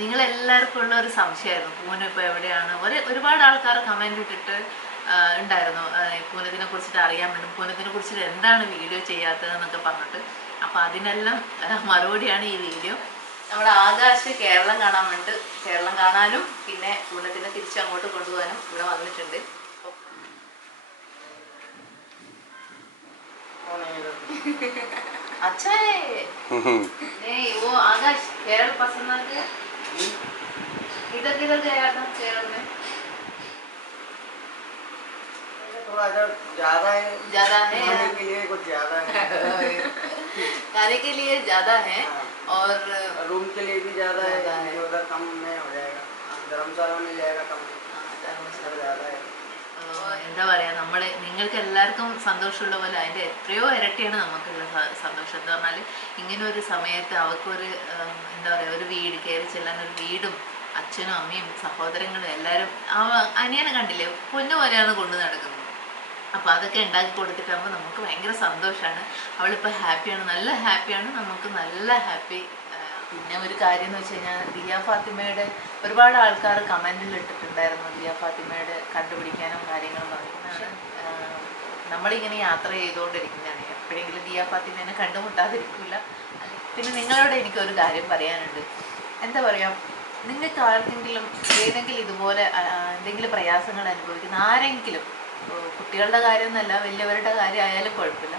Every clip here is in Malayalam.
നിങ്ങളെല്ലാവർക്കും ഉള്ള ഒരു സംശയമായിരുന്നു. പൂന ഇപ്പൊ എവിടെയാണ്? ഒരു ഒരുപാട് ആൾക്കാർ കമന്റ് ഇട്ടിട്ട് ഉണ്ടായിരുന്നു പൂനത്തിനെ കുറിച്ചിട്ട് അറിയാൻ വേണ്ടി. പൂനത്തിനെ കുറിച്ചിട്ട് എന്താണ് വീഡിയോ ചെയ്യാത്തതെന്നൊക്കെ പറഞ്ഞിട്ട്. അപ്പോൾ അതിനെല്ലാം മറുപടിയാണ് ഈ വീഡിയോ. നമ്മുടെ ആകാശ് കേരളം കാണാൻ വേണ്ടിട്ട് കേരളം കാണാനും പിന്നെ പൂനത്തിനെ തിരിച്ച് അങ്ങോട്ട് കൊണ്ടുപോകാനും ഇവിടെ വന്നിട്ടുണ്ട്. അച്ഛേ. ഓ ആകാശ് കേരള പസന്നാക്ക് किधर किधर गया था में। थोड़ा इधर ज़्यादा है। ज़्यादा है। खाने के लिए कुछ ज़्यादा है। खाने के लिए ज़्यादा है और रूम के लिए भी ज़्यादा है। है। उधर कम में हो जाएगा। धर्मशाला में जाएगा कम में। ज़्यादा है। എന്താ പറയാ നമ്മൾ നിങ്ങൾക്ക് എല്ലാവർക്കും സന്തോഷമുള്ള പോലെ അതിന്റെ എത്രയോ ഇരട്ടിയാണ് നമുക്കുള്ള സന്തോഷം. എന്ന് പറഞ്ഞാൽ ഇങ്ങനെ ഒരു സമയത്ത് അവർക്കൊരു എന്താ പറയാ ഒരു വീട് കയറി ചെല്ലാൻ ഒരു വീടും അച്ഛനും അമ്മയും സഹോദരങ്ങളും എല്ലാവരും ആ അനിയനെ കണ്ടില്ലേ പൊന്നു പോലെയാണ് കൊണ്ടു നടക്കുന്നത്. അപ്പോൾ അതൊക്കെ ഉണ്ടാക്കി കൊടുത്തിട്ടാകുമ്പോൾ നമുക്ക് ഭയങ്കര സന്തോഷമാണ് അവളിപ്പോൾ ഹാപ്പിയാണ് നല്ല ഹാപ്പിയാണ് നമുക്ക് നല്ല ഹാപ്പി പിന്നെ ഒരു കാര്യം എന്ന് വെച്ച് കഴിഞ്ഞാൽ ദിയ ഫാത്തിമയുടെ ഒരുപാട് ആൾക്കാർ കമന്റിൽ ഇട്ടിട്ടുണ്ടായിരുന്നു ദിയ ഫാത്തിമയുടെ കണ്ടുപിടിക്കാനും കാര്യങ്ങളും പറയുന്നതാണ് നമ്മളിങ്ങനെ യാത്ര ചെയ്തുകൊണ്ടിരിക്കുന്നതാണ്. എപ്പോഴെങ്കിലും ദിയ ഫാത്തിമേനെ കണ്ടുമുട്ടാതിരിക്കില്ല പിന്നെ നിങ്ങളോട് എനിക്ക് ഒരു കാര്യം പറയാനുണ്ട്. എന്താ പറയുക നിങ്ങൾക്ക് ആർക്കെങ്കിലും ഏതെങ്കിലും ഇതുപോലെ എന്തെങ്കിലും പ്രയാസങ്ങൾ അനുഭവിക്കുന്ന ആരെങ്കിലും കുട്ടികളുടെ കാര്യമൊന്നുമല്ല വലിയവരുടെ കാര്യമായാലും കുഴപ്പമില്ല.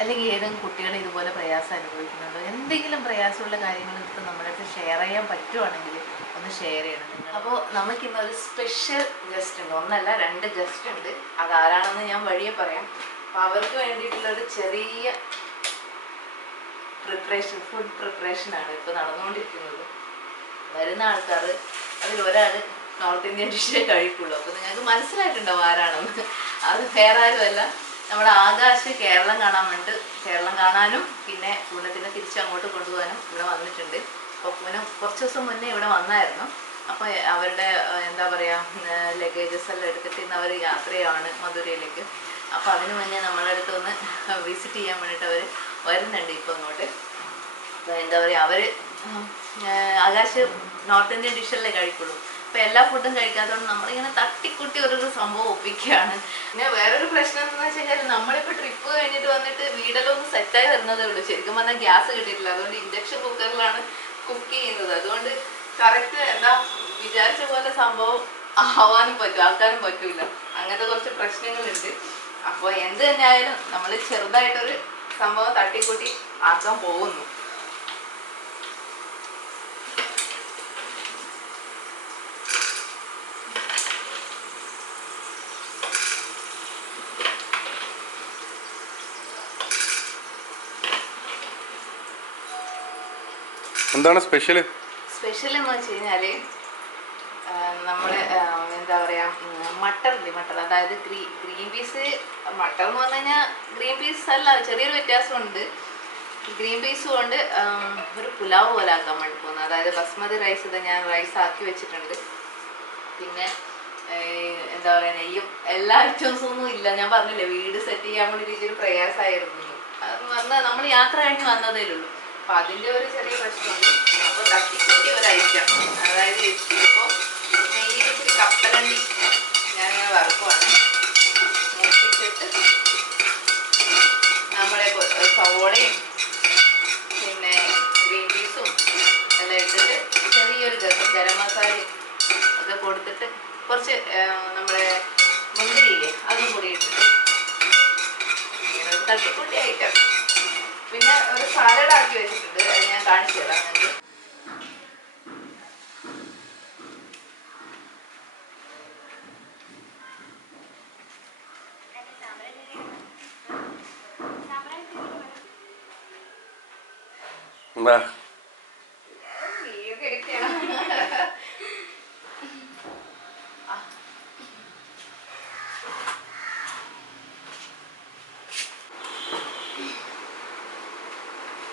അല്ലെങ്കിൽ ഏതെങ്കിലും കുട്ടികൾ ഇതുപോലെ പ്രയാസം അനുഭവിക്കുന്നുണ്ടോ? എന്തെങ്കിലും പ്രയാസമുള്ള കാര്യങ്ങൾ ഇപ്പം നമ്മുടെ അടുത്ത് ഷെയർ ചെയ്യാൻ പറ്റുവാണെങ്കിൽ ഒന്ന് ഷെയർ ചെയ്യണം അപ്പോൾ നമുക്കിന്ന് ഒരു സ്പെഷ്യൽ ഗസ്റ്റ് ഉണ്ട്. ഒന്നല്ല രണ്ട് ഗസ്റ്റ് ഉണ്ട്. അത് ആരാണെന്ന് ഞാൻ വഴിയെ പറയാം. അപ്പോൾ അവർക്ക് വേണ്ടിയിട്ടുള്ള ഒരു ചെറിയ പ്രിപ്പറേഷൻ ഫുഡ് പ്രിപ്പറേഷനാണ് ഇപ്പോൾ നടന്നുകൊണ്ടിരിക്കുന്നത്. വരുന്ന ആൾക്കാർ അതിൽ ഒരാൾ നോർത്ത് ഇന്ത്യൻ ഡിഷേ കഴിക്കുള്ളൂ. അപ്പോൾ നിങ്ങൾക്ക് മനസ്സിലായിട്ടുണ്ടാവും ആരാണെന്ന്. അത് വേറെ ആരുമല്ല. നമ്മുടെ ആകാശ് കേരളം കാണാൻ വേണ്ടി കേരളം കാണാനും പിന്നെ പൂനത്തിനെ തിരിച്ച് അങ്ങോട്ട് കൊണ്ടുപോകാനും ഇവിടെ വന്നിട്ടുണ്ട്. അപ്പോൾ പൂനം കുറച്ച് ദിവസം മുന്നേ ഇവിടെ വന്നായിരുന്നു. അപ്പോൾ അവരുടെ എന്താ പറയാ ലഗേജസ് എല്ലാം എടുത്തിട്ട് ഇന്ന് അവർ യാത്രയാണ് മധുരയിലേക്ക്. അപ്പോൾ അതിനു മുന്നേ നമ്മളെ അടുത്ത് ഒന്ന് വിസിറ്റ് ചെയ്യാൻ വേണ്ടിട്ട് അവർ വരുന്നുണ്ട് ഇപ്പോൾ അങ്ങോട്ട്. അപ്പൊ എന്താ പറയുക അവർ ആകാശ് നോർത്ത് ഇന്ത്യൻ ഡിഷല്ലേ കഴിക്കുള്ളൂ. അപ്പൊ എല്ലാ ഫുഡും കഴിക്കാത്തതുകൊണ്ട് നമ്മളിങ്ങനെ തട്ടിക്കുട്ടി ഒരു സംഭവം ഒപ്പിക്കുകയാണ്. പിന്നെ വേറൊരു പ്രശ്നം എന്താണെന്ന് വെച്ച് കഴിഞ്ഞാൽ നമ്മളിപ്പോൾ ട്രിപ്പ് കഴിഞ്ഞിട്ട് വന്നിട്ട് വീടെല്ലാം ഒന്ന് സെറ്റായി വരുന്നതേ ഉള്ളൂ. ശരിക്കും പറഞ്ഞാൽ ഗ്യാസ് കിട്ടിയിട്ടില്ല. അതുകൊണ്ട് ഇൻഡക്ഷൻ കുക്കറിലാണ് കുക്ക് ചെയ്യുന്നത്. അതുകൊണ്ട് കറക്റ്റ് എന്താ വിചാരിച്ച പോലെ സംഭവം ആവാനും പറ്റും ആക്കാനും പറ്റൂല. അങ്ങനത്തെ കുറച്ച് പ്രശ്നങ്ങളുണ്ട്. അപ്പോൾ എന്ത് തന്നെ ആയാലും നമ്മൾ ചെറുതായിട്ടൊരു സംഭവം തട്ടിക്കൂട്ടി ആക്കാൻ പോകുന്നു. എന്താണ് സ്പെഷ്യൽ സ്പെഷ്യൽ എന്ന് വെച്ച് കഴിഞ്ഞാൽ നമ്മൾ എന്താ പറയാ മട്ടർ ഇല്ലേ മട്ടർ അതായത് ഗ്രീ ഗ്രീൻ പീസ് മട്ടർ എന്ന് പറഞ്ഞു ഗ്രീൻ പീസ് അല്ല ചെറിയൊരു വ്യത്യാസമുണ്ട്. ഗ്രീൻ പീസ് കൊണ്ട് ഒരു പുലാവ് പോലെ ആക്കാൻ വേണ്ടി പോകുന്നത്. അതായത് ബസ്മതി റൈസ് ഇത് ഞാൻ റൈസ് ആക്കി വെച്ചിട്ടുണ്ട്. പിന്നെ എന്താ പറയുക നെയ്യും എല്ലാ ഐറ്റംസും ഒന്നും ഇല്ല. ഞാൻ പറഞ്ഞില്ലേ വീട് സെറ്റ് ചെയ്യാൻ വേണ്ടി രീതിയിൽ പ്രയാസമായിരുന്നു. അത് വന്ന് നമ്മൾ യാത്ര കഴിഞ്ഞ് വന്നതേ ഉള്ളൂ. അപ്പൊ അതിന്റെ ഒരു ചെറിയ പ്രശ്നമുണ്ട്. അപ്പൊ തട്ടിക്കൂട്ടി ഒരു ഐറ്റം അതായത് ഇപ്പൊ നെയ്യിൽ കപ്പലണ്ടി ഞാനിങ്ങനെ വറുക്കുവാണ്. മൂപ്പിച്ചിട്ട് നമ്മളെ സവോളയും പിന്നെ ഗ്രീൻ പീസും എല്ലാം ഇട്ടിട്ട് ചെറിയൊരു ഗരം മസാലയും ഒക്കെ കൊടുത്തിട്ട് കുറച്ച് നമ്മളെ മുന്തിരിയില്ലേ അതും കൂടി ഇട്ടിട്ട്. തട്ടിക്കൂട്ടി ഐറ്റം. സാലഡ് ആക്കി വെച്ചിട്ടുണ്ട് അത് ഞാൻ കാണിച്ചു തരാം നിങ്ങൾക്ക് എന്താ വീഡിയോ എഡിറ്റ് ചെയ്യണം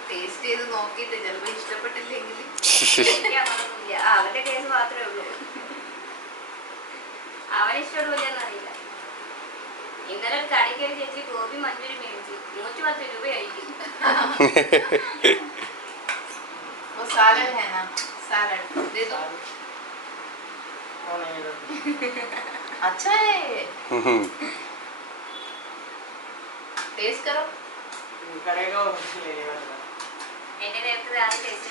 ടേസ്റ്റ് ചെയ്ത് നോക്കിയിട്ട് ചിലപ്പോൾ ഇഷ്ടപ്പെട്ടില്ലെങ്കിൽ എനിക്കങ്ങനൊന്നുമില്ല. ആ, അവന്റെ കേസ് മാത്രമേ ഉള്ളൂ അവന് ഇഷ്ടപ്പെടില്ലെന്ന് അറിയില്ല ഇന്നലെ ഒരു കടയ്ക്ക് ഒരു ചേച്ചി ഗോപി മഞ്ചൂരി മേടിച്ചു നൂറ്റി പത്ത് രൂപയായിരിക്കും वो सालन है ना सालन दे दो वो नहीं इधर अच्छा है हम्म, टेस्ट करो करेगा वो ले लेगा थोड़ा। എന്റെ നേരത്തെ ആദ്യം ടേസ്റ്റ്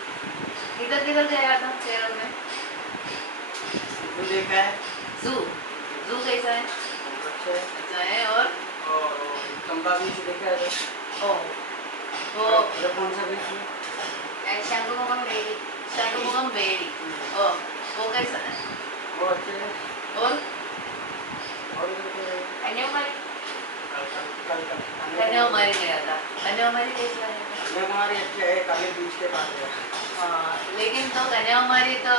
इधर किधर गया था केरल में। जू देखा है? जू। जू कैसा है? अच्छा है। अच्छा है और? कंबा बीच देखा है तो? ओ। ओ। ये कौन सा बीच है शंकु शंकुमुखम बेड़ी। शंकुमुखम बेड़ी। ओ। वो कैसा है? वो अच्छा है। और? और कन्याकुमारी कन्याकुमारी गया था। कन्याकुमारी कैसा है कन्याकुमारी अच्छा है काली बीच के पास है लेकिन तो कन्याकुमारी तो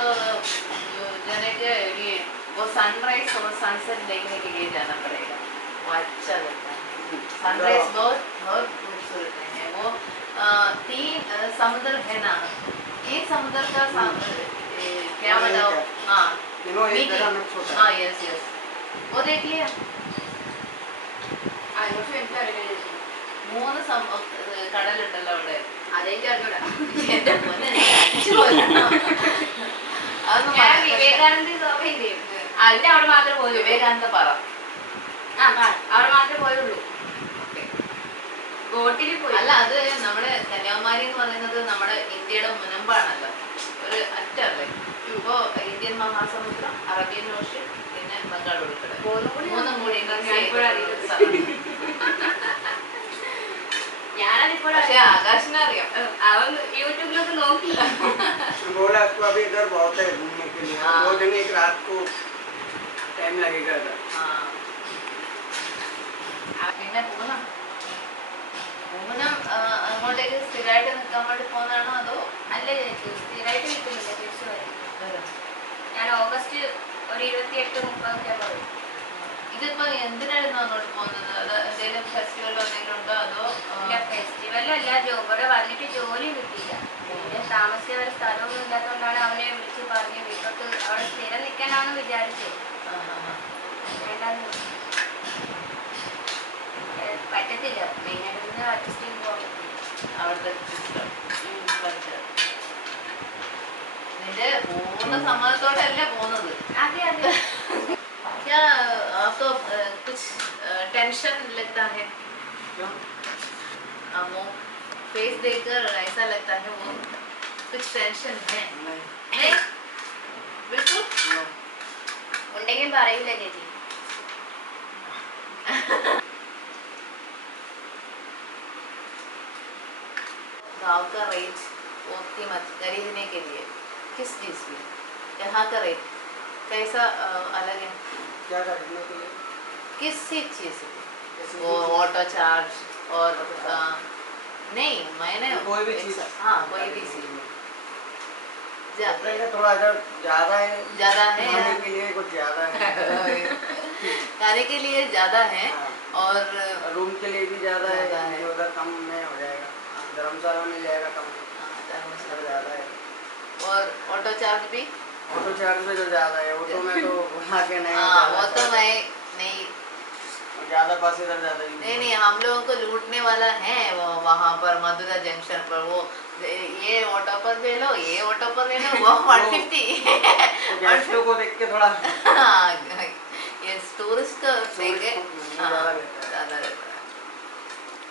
जाने के ये वो सनराइज और सनसेट देखने के लिए जाना पड़ेगा वो अच्छा लगता है सनराइज बहुत बहुत खूबसूरत है वो अ, तीन अ, समुद्र है ना एक समुद्र का सम- ए, क्या हाँ, बताओ एक है। हाँ तीनों एक मीठी। जगह मिक्स होता है हाँ यस यस वो देख लिया അതിനോട്ട് എനിക്കറിയില്ല ചേച്ചി മൂന്ന് സം- കടലുണ്ടല്ലോ അവിടെ അതെനിക്ക് അറിഞ്ഞൂടാ എന്റെ. അതൊന്നും ഞാൻ വിവേകാനന്ദ സഭയില്ലേ അതിന്റെ അവിടെ മാത്രമേ പോയി വിവേകാനന്ദ പറ. ആ ആ, അവിടെ മാത്രമേ പോയുള്ളൂ ബോട്ടിൽ പോയി. അല്ല അത് നമ്മുടെ കന്യാകുമാരി എന്ന് പറയുന്നത് നമ്മുടെ ഇന്ത്യയുടെ മുനമ്പാണല്ലോ. ഒരു അറ്റല്ലേ? ഇപ്പോ ഇന്ത്യൻ മഹാസമുദ്രം അറേബ്യൻ ഓഷ്യൻ പിന്നെ ബംഗാൾ ഉൾപ്പെടെ. മൂന്നും കൂടി മൂന്നും കൂടി ഞാനിപ്പോഴും അറിയുന്നത്. ഞാനതിപ്പോഴും പക്ഷെ ആകാശിനെ അറിയാം അവൻ യൂട്യൂബിലൊക്കെ നോക്കി बोला आपको अभी इधर बहुत है घूमने के लिए हाँ। दो दिन एक रात को टाइम लगेगा इधर ആ. ആ, പിന്നെ പൂനം പൂനം ആ, അങ്ങോട്ടേക്ക് സ്ഥിരമായിട്ട് നിൽക്കാൻ വേണ്ടി പോകുന്നതാണോ അതോ അല്ല ചേച്ചി സ്ഥിരമായിട്ട് കിട്ടുന്നില്ല തിരിച്ചു വരും വരും? ഞാൻ ഓഗസ്റ്റ് ഒരു ഇരുപത്തി എട്ട് മുപ്പതൊക്കെ പറയും ഇതിപ്പോ എന്തിനായിരുന്നു അങ്ങോട്ട് പോകുന്നത്? അത് എന്തെങ്കിലും ഫെസ്റ്റിവൽ എന്തെങ്കിലും ഉണ്ടോ? അതോ ഫെസ്റ്റിവലല്ല ജോബറെ വന്നിട്ട് ജോലി കിട്ടിയില്ല. പിന്നെ താമസിച്ച ഒരു സ്ഥലമൊന്നും ഇല്ലാത്തതുകൊണ്ടാണ് അവനെ വിളിച്ച് പറഞ്ഞ് വീട്ടോട്ട് അവിടെ സ്ഥിരം നിൽക്കാനാണെന്ന് വിചാരിച്ചത് പറ്റത്തില്ല. മെയിനായിട്ട് അഡ്ജസ്റ്റ് ചെയ്ത് പോകാൻ അവിടുത്തെ സിസ്റ്റം നിന്റെ പൂർണ സമ്മതത്തോടെയല്ല പോകുന്നത്? അതെ അതെ. क्या आपको कुछ टेंशन लगता है? क्यों? वो फेस देखकर ऐसा लगता है वो कुछ टेंशन है? नहीं। बिल्कुल? मुंडे के बारे ही लगेगी। गाँव का रेट और कीमत खरीदने के लिए। किस चीज़ की यहाँ का रेट कैसा अलग है? क्या खरीदने के लिए? किसी चीज़ की वो ऑटो चार्ज और अ, नहीं मैंने कोई भी चीज़। हाँ कोई भी चीज़। थोड़ा इधर ज़्यादा है। ज़्यादा है खाने के लिए कुछ ज़्यादा है। खाने के लिए ज़्यादा है हाँ। और रूम के लिए भी ज़्यादा है। है। उधर कम में हो जाएगा। धर्मशाला में जाएगा कम हाँ, ज़्यादा है। और ऑटो चार्ज भी? वो तो में जो ज़्यादा है तो हाँ, वो तो मैं तो नहीं वो तो मैं नहीं ज़्यादा पास इधर ज़्यादा नहीं नहीं हम लोगों को लूटने वाला है वो वहाँ पर मधुरा जंक्शन पर वो ये ऑटो पर ले लो ये ऑटो पर ले लो वो वन फिफ्टी। को देख के थोड़ा हाँ, ये टूरिस्ट देखे के ज़्यादा हाँ, रहता है।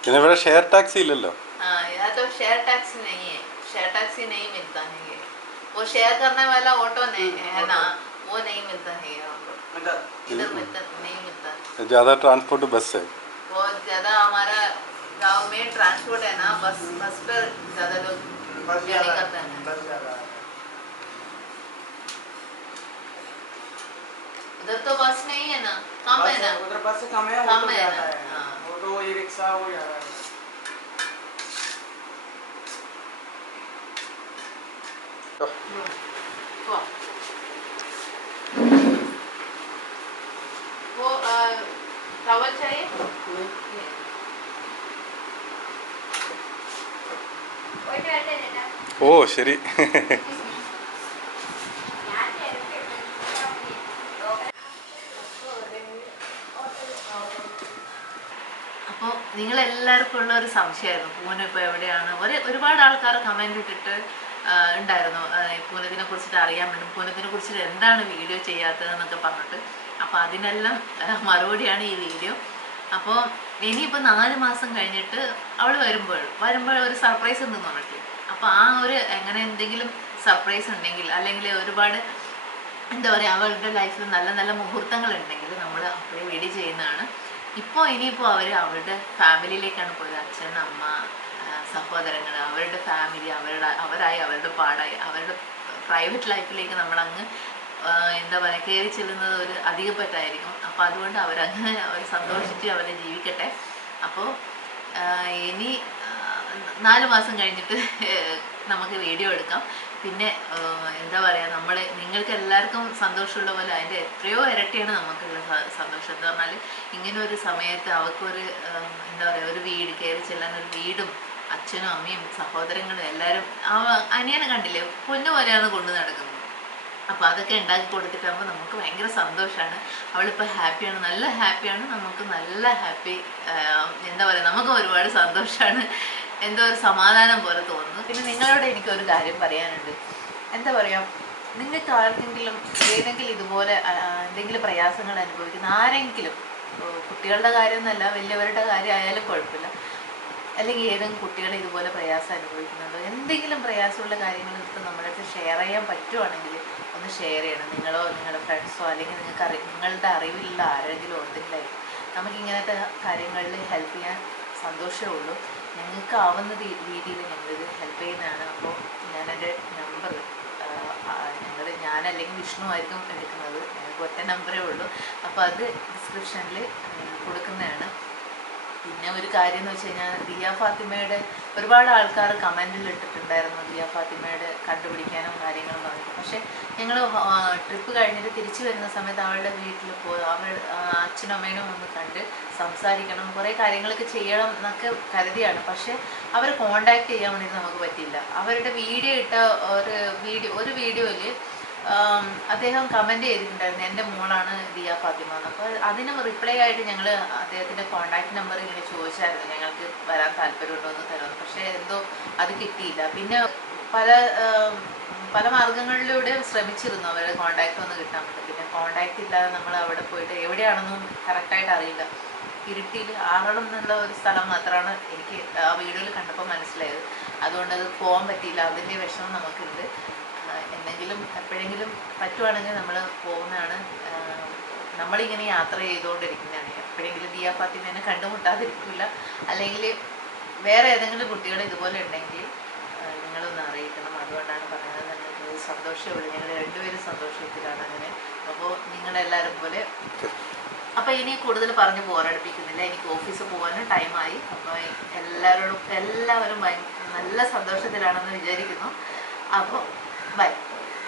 इन्हें बड़ा शेयर टैक्सी ले लो। हाँ यहाँ तो शेयर टैक्सी नहीं है। शेयर टैक्सी नहीं मिलता है ये। वो शेयर करने वाला ऑटो नहीं है ना? वो नहीं मिलता है यहाँ इधर इधर मिलता नहीं मिलता। ज़्यादा ट्रांसपोर्ट बस है। बहुत ज़्यादा हमारा गाँव में ट्रांसपोर्ट है ना बस बस पर ज़्यादा लोग बस जर्नी ज़्यादा करते हैं। बस ज़्यादा है। उधर तो बस नहीं है ना कम बस है ना? उधर बस से कम है वो कम तो है ना, है। हाँ। ऑटो ई रिक्शा वो ज़्यादा है। പോവാം. वो अ, टॉवल चाहिए ये. പോയിട്ട് വരട്ടെ ചേട്ടാ ഓ ശരി ഞാൻ ചേട്ടൻ അപ്പോൾ നിങ്ങൾ എല്ലാവർക്കും ഉള്ള ഒരു സംശയമായിരുന്നു പൂനം ഇപ്പോൾ എവിടെയാണ് ഒരു ഒരുപാട് ആൾക്കാർ കമൻ്റ് ഇട്ടിട്ട് ആ, ഉണ്ടായിരുന്നു. പൂനത്തിനെ കുറിച്ചിട്ട് അറിയാൻ വേണ്ടി. പൂനത്തിനെ കുറിച്ചിട്ട് എന്താണ് വീഡിയോ ചെയ്യാത്തതെന്നൊക്കെ പറഞ്ഞിട്ട്. അപ്പോൾ അതിനെല്ലാം മറുപടിയാണ് ഈ വീഡിയോ. അപ്പോൾ ഇനിയിപ്പോൾ നാല് മാസം കഴിഞ്ഞിട്ട് അവൾ വരുമ്പോൾ വരുമ്പോൾ ഒരു സർപ്രൈസ് ഉണ്ടെന്ന് പറഞ്ഞിട്ട് അപ്പോൾ ആ ഒരു എങ്ങനെ എന്തെങ്കിലും സർപ്രൈസ് ഉണ്ടെങ്കിൽ അല്ലെങ്കിൽ ഒരുപാട് എന്താ പറയുക അവളുടെ ലൈഫിൽ നല്ല നല്ല മുഹൂർത്തങ്ങൾ ഉണ്ടെങ്കിൽ നമ്മൾ അപ്പോഴേ വീഡിയോ ചെയ്യുന്നതാണ്. ഇപ്പോൾ ഇനിയിപ്പോൾ അവർ അവളുടെ ഫാമിലിയിലേക്കാണ് പോയത്. അച്ഛൻ അമ്മ സഹോദരങ്ങൾ അവരുടെ ഫാമിലി അവരുടെ അവരായി അവരുടെ പാടായി അവരുടെ പ്രൈവറ്റ് ലൈഫിലേക്ക് നമ്മളങ്ങ് എന്താ പറയുക കയറി ചെല്ലുന്നത് ഒരു അധികപ്പെട്ടായിരിക്കും. അപ്പോൾ അതുകൊണ്ട് അവരങ്ങനെ അവർ സന്തോഷിച്ച് അവരെ ജീവിക്കട്ടെ. അപ്പോൾ ഇനി നാല് മാസം കഴിഞ്ഞിട്ട് നമുക്ക് വീഡിയോ എടുക്കാം. പിന്നെ എന്താ പറയുക നമ്മൾ നിങ്ങൾക്ക് എല്ലാവർക്കും സന്തോഷമുള്ള പോലെ അതിന്റെ എത്രയോ ഇരട്ടിയാണ് നമുക്കുള്ള സന്തോഷം. എന്ന് പറഞ്ഞാൽ ഇങ്ങനെ ഒരു സമയത്ത് അവർക്കൊരു എന്താ പറയുക ഒരു വീട് കയറി ചെല്ലാൻ ഒരു വീടും അച്ഛനും അമ്മയും സഹോദരങ്ങളും എല്ലാവരും ആ അനിയനെ കണ്ടില്ലേ? പൊന്നു പോലെയാണ് കൊണ്ടു നടക്കുന്നത്. അപ്പോൾ അതൊക്കെ ഉണ്ടാക്കി കൊടുത്തിട്ടാകുമ്പോൾ നമുക്ക് ഭയങ്കര സന്തോഷമാണ് അവളിപ്പോൾ ഹാപ്പിയാണ്. നല്ല ഹാപ്പിയാണ്. നമുക്ക് നല്ല ഹാപ്പി എന്താ പറയുക നമുക്ക് ഒരുപാട് സന്തോഷമാണ് എന്തോ ഒരു സമാധാനം പോലെ തോന്നുന്നു. പിന്നെ നിങ്ങളോട് എനിക്കൊരു കാര്യം പറയാനുണ്ട്. എന്താ പറയുക നിങ്ങൾക്ക് ആർക്കെങ്കിലും ഏതെങ്കിലും ഇതുപോലെ എന്തെങ്കിലും പ്രയാസങ്ങൾ അനുഭവിക്കുന്ന ആരെങ്കിലും കുട്ടികളുടെ കാര്യം എന്നല്ല വലിയവരുടെ കാര്യം ആയാലും കുഴപ്പമില്ല. അല്ലെങ്കിൽ ഏതെങ്കിലും കുട്ടികൾ ഇതുപോലെ പ്രയാസം അനുഭവിക്കുന്നുണ്ടോ? എന്തെങ്കിലും പ്രയാസമുള്ള കാര്യങ്ങൾ എടുത്ത് നമ്മുടെ അടുത്ത് ഷെയർ ചെയ്യാൻ പറ്റുവാണെങ്കിൽ ഒന്ന് ഷെയർ ചെയ്യണം. നിങ്ങളോ നിങ്ങളുടെ ഫ്രണ്ട്സോ അല്ലെങ്കിൽ നിങ്ങൾക്ക് അറി നിങ്ങളുടെ അറിവിലുള്ള ആരെങ്കിലും ഉണ്ടെങ്കിലായിരിക്കും. നമുക്ക് ഇങ്ങനത്തെ കാര്യങ്ങളിൽ ഹെൽപ്പ് ചെയ്യാൻ സന്തോഷമേ ഉള്ളൂ ഞങ്ങൾക്ക് ആവുന്ന രീതിയിൽ ഞങ്ങളിത് ഹെൽപ്പ് ചെയ്യുന്നതാണ്. അപ്പോൾ ഞാൻ നമ്പർ ഞങ്ങൾ ഞാൻ അല്ലെങ്കിൽ വിഷ്ണു ആയിരിക്കും എടുക്കുന്നത്. ഞങ്ങൾക്ക് ഒറ്റ നമ്പറേ ഉള്ളൂ. അപ്പോൾ അത് ഡിസ്ക്രിപ്ഷനിൽ കൊടുക്കുന്നതാണ്. പിന്നെ ഒരു കാര്യം എന്ന് വെച്ച് കഴിഞ്ഞാൽ ദിയ ഫാത്തിമയുടെ ഒരുപാട് ആൾക്കാർ കമന്റിൽ ഇട്ടിട്ടുണ്ടായിരുന്നു ദിയ ഫാത്തിമയുടെ കണ്ടുപിടിക്കാനും കാര്യങ്ങളും പറഞ്ഞിട്ട്. പക്ഷേ ഞങ്ങൾ ട്രിപ്പ് കഴിഞ്ഞിട്ട് തിരിച്ചു വരുന്ന സമയത്ത് അവളുടെ വീട്ടിൽ പോയി അവളുടെ അച്ഛനും അമ്മേനും ഒന്ന് കണ്ട് സംസാരിക്കണം കുറേ കാര്യങ്ങളൊക്കെ ചെയ്യണം എന്നൊക്കെ കരുതിയാണ്. പക്ഷേ അവരെ കോണ്ടാക്ട് ചെയ്യാൻ വേണ്ടിയിട്ട് നമുക്ക് പറ്റിയില്ല. അവരുടെ വീഡിയോ ഇട്ട ഒരു വീഡിയോ ഒരു വീഡിയോയിൽ അദ്ദേഹം കമന്റ് ചെയ്തിട്ടുണ്ടായിരുന്നു എന്റെ മോളാണ് ദിയ ഫാത്തിമ എന്ന് അപ്പോൾ അതിന് റിപ്ലൈ ആയിട്ട് ഞങ്ങൾ അദ്ദേഹത്തിന്റെ കോൺടാക്ട് നമ്പർ ഇങ്ങനെ ചോദിച്ചായിരുന്നു ഞങ്ങൾക്ക് വരാൻ താല്പര്യമുണ്ടോ എന്ന് തരുമെന്ന് പക്ഷേ എന്തോ അത് കിട്ടിയില്ല. പിന്നെ പല പല മാർഗങ്ങളിലൂടെ ശ്രമിച്ചിരുന്നു അവരുടെ കോൺടാക്റ്റ് ഒന്ന് കിട്ടാൻ പറ്റും പിന്നെ കോൺടാക്റ്റ് ഇല്ലാതെ നമ്മൾ അവിടെ പോയിട്ട് എവിടെയാണെന്നും കറക്റ്റായിട്ട് അറിയില്ല. ഇരുട്ടിയിൽ ആറളം എന്നുള്ള ഒരു സ്ഥലം മാത്രമാണ് എനിക്ക് ആ വീഡിയോയിൽ കണ്ടപ്പോൾ മനസ്സിലായത്. അതുകൊണ്ട് അത് പോകാൻ പറ്റിയില്ല. അതിന്റെ വിഷമം നമുക്കുണ്ട്. എന്തെങ്കിലും എപ്പോഴെങ്കിലും പറ്റുവാണെങ്കിൽ നമ്മൾ പോകുന്നതാണ്. നമ്മളിങ്ങനെ യാത്ര ചെയ്തുകൊണ്ടിരിക്കുന്നതാണ്. എപ്പോഴെങ്കിലും ദിയ ഫാത്തിമേനെ കണ്ടുമുട്ടാതിരിക്കില്ല അല്ലെങ്കിൽ വേറെ ഏതെങ്കിലും കുട്ടികൾ ഇതുപോലെ ഉണ്ടെങ്കിൽ നിങ്ങളൊന്ന് അറിയിക്കണം. അതുകൊണ്ടാണ് പറയുന്നത് ഞങ്ങൾക്ക് സന്തോഷമുള്ളൂ. ഞങ്ങൾ രണ്ടുപേരും സന്തോഷത്തിലാണ് അങ്ങനെ. അപ്പോൾ നിങ്ങളെല്ലാവരും പോലെ അപ്പോൾ ഇനി കൂടുതൽ പറഞ്ഞ് ബോറടിപ്പിക്കുന്നില്ല. എനിക്ക് ഓഫീസിൽ പോകാനും ടൈമായി. അപ്പോൾ എല്ലാവരോടും എല്ലാവരും നല്ല സന്തോഷത്തിലാണെന്ന് വിചാരിക്കുന്നു. അപ്പോൾ